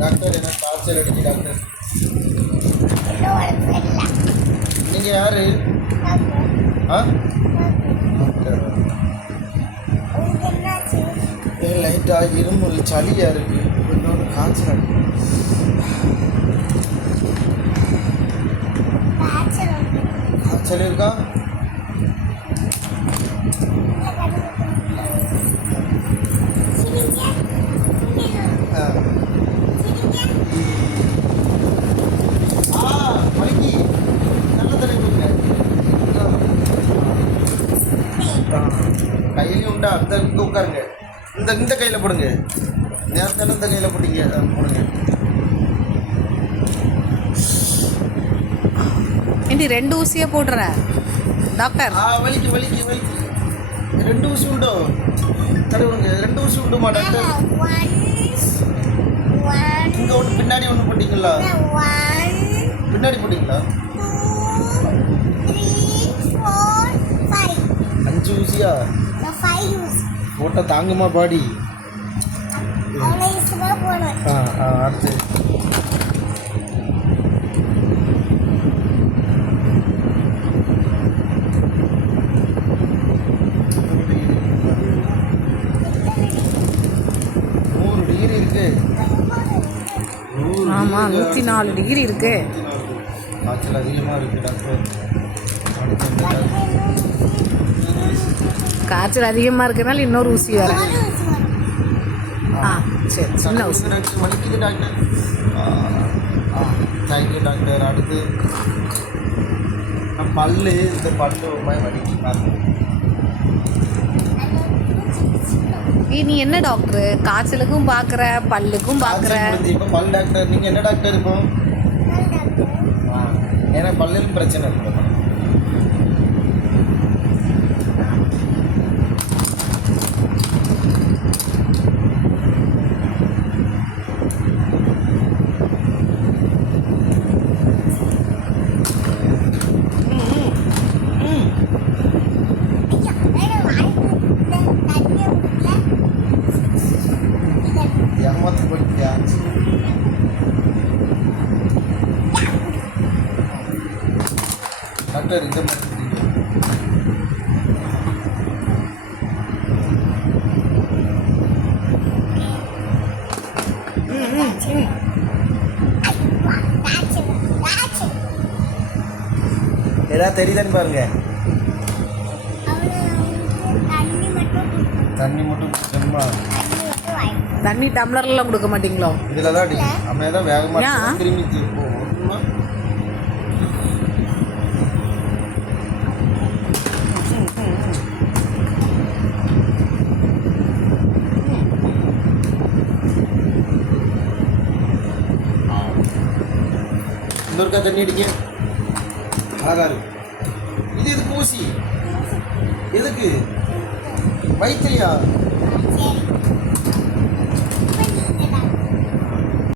Doctor எனக்கு காய்ச்சல் அடிக்கு டாக்டர். நீங்கள் யார்? ஆ லைட்டாக இருமல் சளியாக இருக்குது. இன்னொன்று காய்ச்சல் அடிக்கு. காய்ச்சல் இருக்கா? வலிக்கு நல்ல தண்ணி கொடுங்க. கையிலையும் உண்டா? அந்த இங்கே உட்காருங்க. இந்த கையில் போடுங்க. நேரத்தான இந்த கையில் போட்டீங்க போடுங்க. ஏண்டி 2 ஊசியே போடுற டாக்டர்? வலிக்கு வலிக்கு வலிக்கு. 2 ஊசி உண்டோ? தடவுங்க. 2 ஊசி உண்டுமா டாக்டர்? இங்கே ஒன்று பின்னாடி ஒன்று போட்டிங்களா? பின்னாடி போட்டிங்களா? 5 ஊசியா? போட்டால் தாங்குமா பாடி? அடுத்து ஆமாம் 104 டிகிரி இருக்கு. காய்ச்சல் அதிகமாக இருக்குது டாக்டர். காய்ச்சல் அதிகமாக இருக்கிறனால இன்னொரு ஊசி வேறு. சரி சின்ன ஊசி. டாக்டர் வலிக்குது டாக்டர். Thank you doctor. அடுத்து பல்லு, இந்த பல்லு ஒரு வலிக்கு. நீ என்ன டாக்டர்? காய்ச்சலுக்கும் பார்க்குற, பல்லுக்கும் பார்க்குற. இப்போ பல் டாக்டர். நீங்கள் என்ன டாக்டர்? இப்போ ஏன்னா பல்லில் பிரச்சனை இருக்கு. ஏமாத்து போயிட்டியா? டாக்டர் இந்த மாதிரி ஏதாவது தெரியுதான்னு பாருங்க. தண்ணி மட்டும் சும்மா. தண்ணி டம்ளர்லாம் கொடுக்க மாட்டீங்களோ? இதில் தான் அடிக்கும். அம்மையாக தான் வேகமாக திரும்பி போகும். இன்னொருக்கா தண்ணி அடிக்க ஆகாது. இது எதுக்கு ஊசி? எதுக்கு? வயிற்றுலையா?